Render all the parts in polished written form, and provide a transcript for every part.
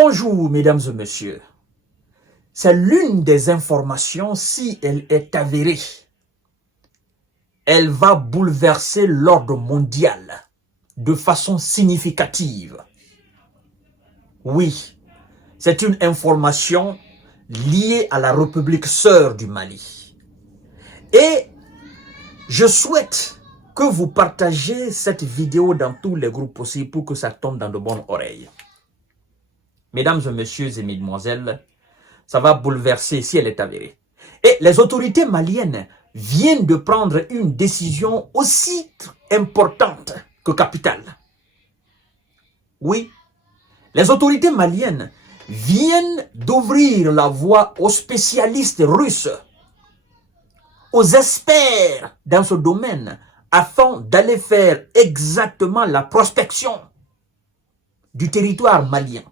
Bonjour, mesdames et messieurs. C'est l'une des informations, si elle est avérée, elle va bouleverser l'ordre mondial de façon significative. Oui, c'est une information liée à la République sœur du Mali. Et je souhaite que vous partagiez cette vidéo dans tous les groupes possibles pour que ça tombe dans de bonnes oreilles. Mesdames et messieurs et mesdemoiselles, ça va bouleverser si elle est avérée. Et les autorités maliennes viennent de prendre une décision aussi importante que capitale. Oui, les autorités maliennes viennent d'ouvrir la voie aux spécialistes russes, aux experts dans ce domaine, afin d'aller faire exactement la prospection du territoire malien.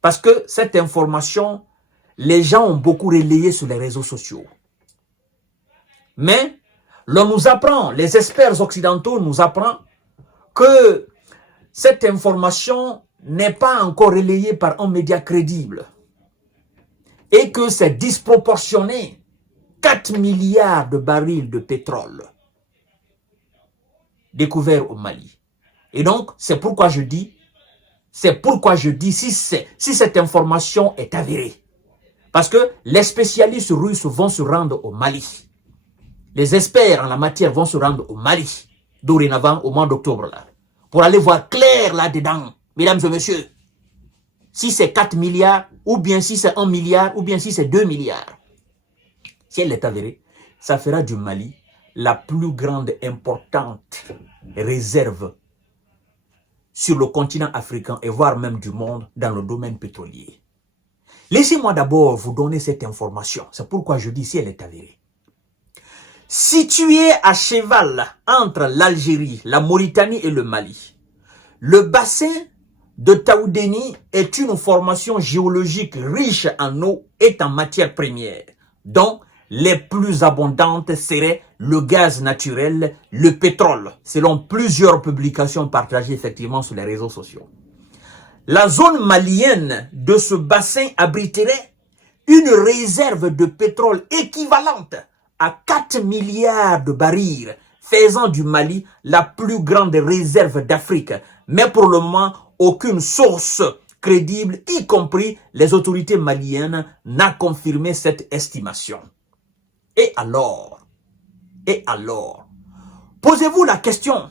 Parce que cette information, les gens ont beaucoup relayé sur les réseaux sociaux. Mais l'on nous apprend, les experts occidentaux nous apprennent que cette information n'est pas encore relayée par un média crédible et que c'est disproportionné. 4 milliards de barils de pétrole découverts au Mali. Et donc, c'est pourquoi je dis, si cette information est avérée, parce que les spécialistes russes vont se rendre au Mali. Les experts en la matière vont se rendre au Mali, dorénavant au mois d'octobre, là, pour aller voir clair là-dedans, mesdames et messieurs. Si c'est 4 milliards, ou bien si c'est 1 milliard, ou bien si c'est 2 milliards. Si elle est avérée, ça fera du Mali la plus grande importante réserve sur le continent africain et voire même du monde dans le domaine pétrolier. Laissez-moi d'abord vous donner cette information. C'est pourquoi je dis si elle est avérée. Situé à cheval entre l'Algérie, la Mauritanie et le Mali, le bassin de Taoudéni est une formation géologique riche en eau et en matières premières, dont les plus abondantes seraient le gaz naturel, le pétrole, selon plusieurs publications partagées effectivement sur les réseaux sociaux. La zone malienne de ce bassin abriterait une réserve de pétrole équivalente à 4 milliards de barils, faisant du Mali la plus grande réserve d'Afrique. Mais pour le moment, aucune source crédible, y compris les autorités maliennes, n'a confirmé cette estimation. Et alors, posez-vous la question,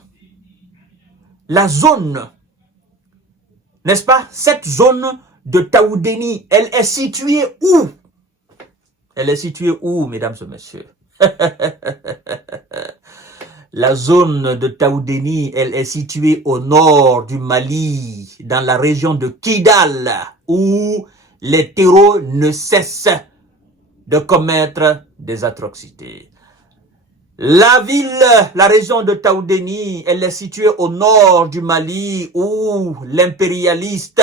la zone, n'est-ce pas, cette zone de Taoudéni, elle est située où? Elle est située où, mesdames et messieurs? La zone de Taoudéni, elle est située au nord du Mali, dans la région de Kidal, où les terreaux ne cessent de commettre des atrocités. La ville, la région de Taoudéni, elle est située au nord du Mali, où l'impérialiste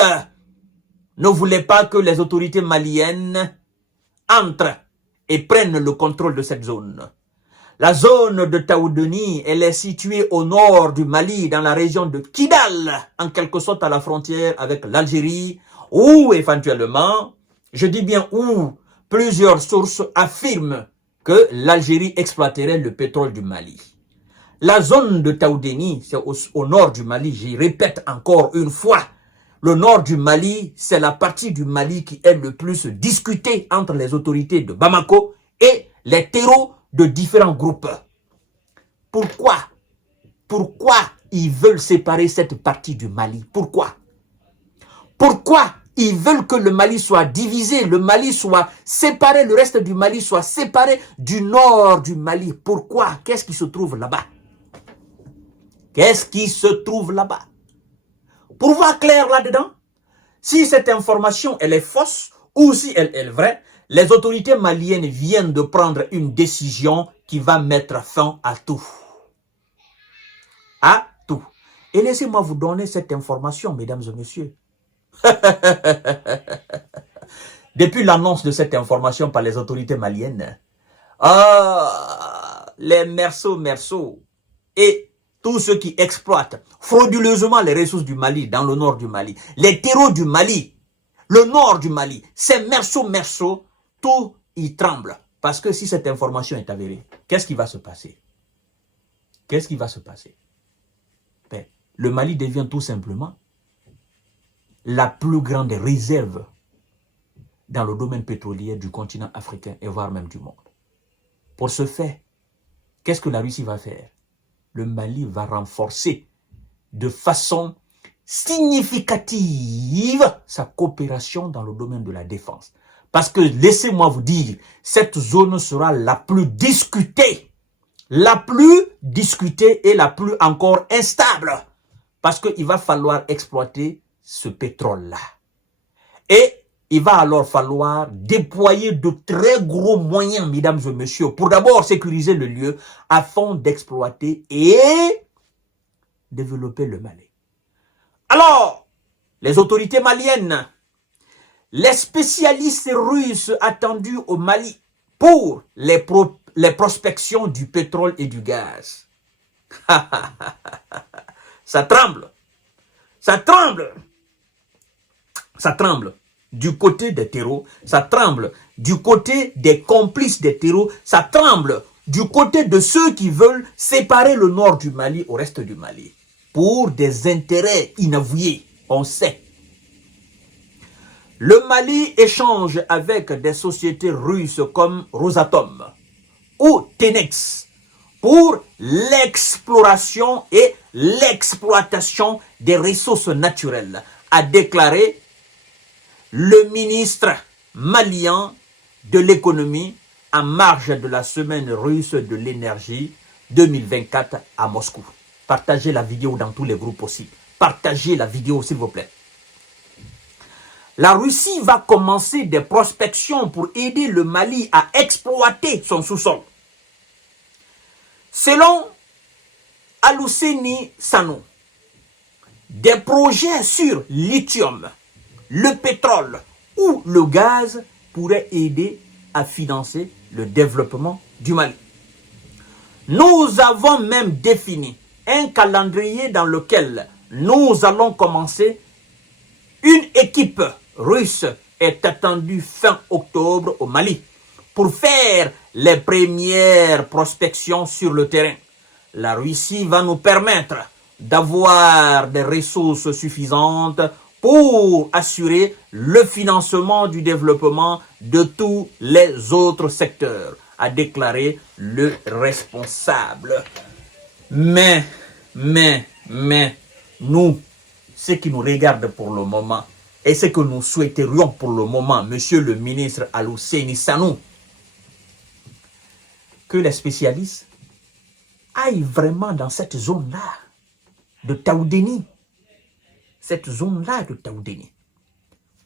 ne voulait pas que les autorités maliennes entrent et prennent le contrôle de cette zone. La zone de Taoudéni, elle est située au nord du Mali, dans la région de Kidal, en quelque sorte à la frontière avec l'Algérie, où éventuellement, je dis bien où, plusieurs sources affirment que l'Algérie exploiterait le pétrole du Mali. La zone de Taoudéni, c'est au nord du Mali, j'y répète encore une fois, le nord du Mali, c'est la partie du Mali qui est le plus discutée entre les autorités de Bamako et les terreaux de différents groupes. Pourquoi ils veulent séparer cette partie du Mali? Pourquoi ils veulent que le Mali soit divisé, le Mali soit séparé, le reste du Mali soit séparé du nord du Mali? Pourquoi? Qu'est-ce qui se trouve là-bas? Qu'est-ce qui se trouve là-bas? Pour voir clair là-dedans, si cette information elle est fausse ou si elle est vraie, les autorités maliennes viennent de prendre une décision qui va mettre fin à tout. À tout. Et laissez-moi vous donner cette information, mesdames et messieurs. Depuis l'annonce de cette information par les autorités maliennes, les merceaux et tous ceux qui exploitent frauduleusement les ressources du Mali, dans le nord du Mali, les terreaux du Mali, le nord du Mali, c'est Merso, tout y tremble. Parce que si cette information est avérée, qu'est-ce qui va se passer? Qu'est-ce qui va se passer? Ben, le Mali devient tout simplement la plus grande réserve dans le domaine pétrolier du continent africain et voire même du monde. Pour ce fait, qu'est-ce que la Russie va faire? Le Mali va renforcer de façon significative sa coopération dans le domaine de la défense. Parce que, laissez-moi vous dire, cette zone sera la plus discutée et la plus encore instable. Parce qu'il va falloir exploiter ce pétrole-là. Et il va alors falloir déployer de très gros moyens, mesdames et messieurs, pour d'abord sécuriser le lieu afin d'exploiter et développer le Mali. Alors, les autorités maliennes, les spécialistes russes attendus au Mali pour les prospections du pétrole et du gaz. Ça tremble. Ça tremble. Ça tremble. Du côté des terreaux, ça tremble. Du côté des complices des terreaux, ça tremble. Du côté de ceux qui veulent séparer le nord du Mali au reste du Mali. Pour des intérêts inavoués, on sait. Le Mali échange avec des sociétés russes comme Rosatom ou Tenex pour l'exploration et l'exploitation des ressources naturelles, a déclaré le ministre malien de l'économie en marge de la semaine russe de l'énergie 2024 à Moscou. Partagez la vidéo dans tous les groupes aussi. Partagez la vidéo s'il vous plaît. La Russie va commencer des prospections pour aider le Mali à exploiter son sous-sol. Selon Alouseni Sanou, des projets sur lithium, le pétrole ou le gaz pourraient aider à financer le développement du Mali. Nous avons même défini un calendrier dans lequel nous allons commencer. Une équipe russe est attendue fin octobre au Mali pour faire les premières prospections sur le terrain. La Russie va nous permettre d'avoir des ressources suffisantes pour assurer le financement du développement de tous les autres secteurs, a déclaré le responsable. Mais, nous, ce qui nous regarde pour le moment, et ce que nous souhaiterions pour le moment, monsieur le ministre Alouseni Sanou, que les spécialistes aillent vraiment dans cette zone-là de Taoudéni, cette zone-là de Taoudéni,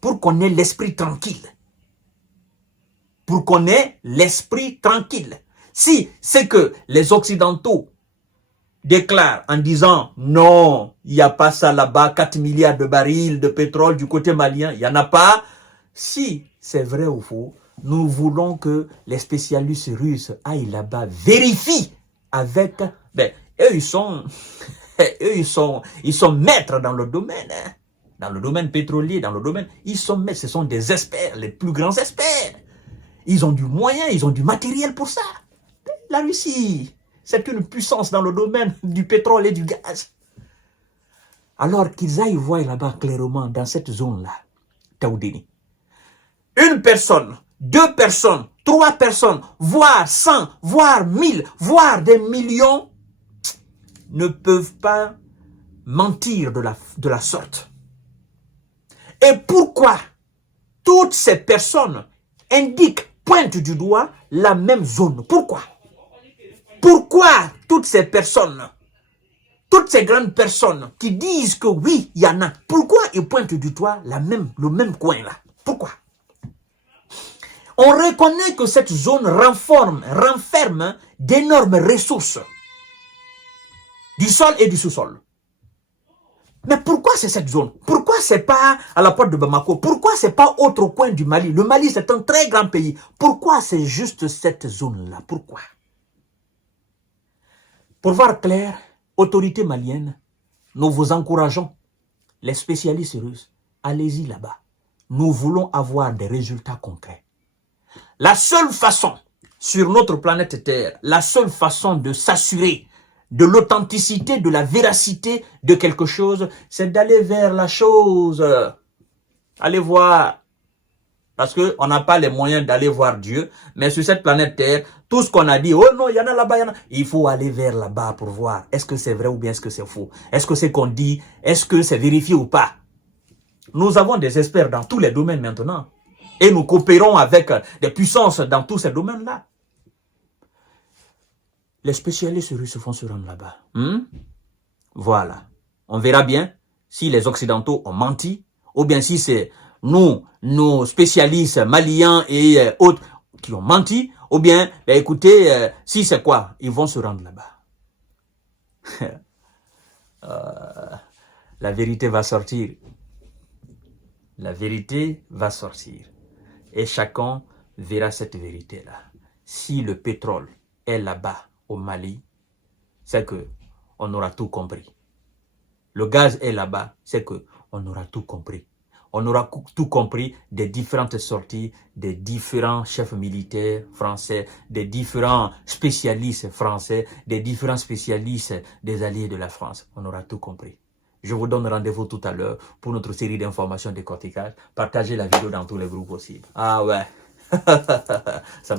pour qu'on ait l'esprit tranquille. Pour qu'on ait l'esprit tranquille. Si c'est que les Occidentaux déclarent en disant non, il n'y a pas ça là-bas, 4 milliards de barils de pétrole du côté malien, il n'y en a pas. Si c'est vrai ou faux, nous voulons que les spécialistes russes aillent là-bas, vérifient avec... Ben, eux, ils sont maîtres dans le domaine, hein, dans le domaine pétrolier, dans le domaine, ils sont maîtres, ce sont des experts, les plus grands experts. Ils ont du moyen, ils ont du matériel pour ça. La Russie, c'est une puissance dans le domaine du pétrole et du gaz. Alors qu'ils aillent voir là-bas clairement, dans cette zone-là, Taoudéni. Une personne, 2 personnes, 3 personnes, voire 100, voire 1000, voire des millions, ne peuvent pas mentir de la sorte. Et pourquoi toutes ces personnes indiquent, pointent du doigt la même zone? Pourquoi? Pourquoi toutes ces personnes, toutes ces grandes personnes qui disent que oui, il y en a, pourquoi ils pointent du doigt le même coin là? Pourquoi? On reconnaît que cette zone renferme d'énormes ressources du sol et du sous-sol. Mais pourquoi c'est cette zone? Pourquoi c'est pas à la porte de Bamako? Pourquoi c'est pas autre coin du Mali? Le Mali, c'est un très grand pays. Pourquoi c'est juste cette zone-là? Pourquoi? Pour voir clair, autorités maliennes, nous vous encourageons, les spécialistes russes, allez-y là-bas. nous voulons avoir des résultats concrets. La seule façon, sur notre planète Terre, la seule façon de s'assurer de l'authenticité, de la véracité de quelque chose, c'est d'aller vers la chose. Allez voir. Parce qu'on n'a pas les moyens d'aller voir Dieu. Mais sur cette planète Terre, tout ce qu'on a dit, oh non, il y en a là-bas, il y en a. Il faut aller vers là-bas pour voir. Est-ce que c'est vrai ou bien est-ce que c'est faux? Est-ce que c'est qu'on dit, est-ce que c'est vérifié ou pas? Nous avons des experts dans tous les domaines maintenant. Et nous coopérons avec des puissances dans tous ces domaines-là. Les spécialistes russes vont se rendre là-bas. Voilà. On verra bien si les Occidentaux ont menti ou bien si c'est nous, nos spécialistes maliens et autres qui ont menti, ou bien, ben écoutez, si c'est quoi, ils vont se rendre là-bas. La vérité va sortir. La vérité va sortir. Et chacun verra cette vérité-là. Si le pétrole est là-bas au Mali, c'est que on aura tout compris. Le gaz est là-bas, c'est que on aura tout compris. On aura tout compris des différentes sorties des différents chefs militaires français, des différents spécialistes français, des différents spécialistes des alliés de la France. On aura tout compris. Je vous donne rendez-vous tout à l'heure pour notre série d'informations décortiquage. Partagez la vidéo dans tous les groupes possibles. Ah ouais. Ça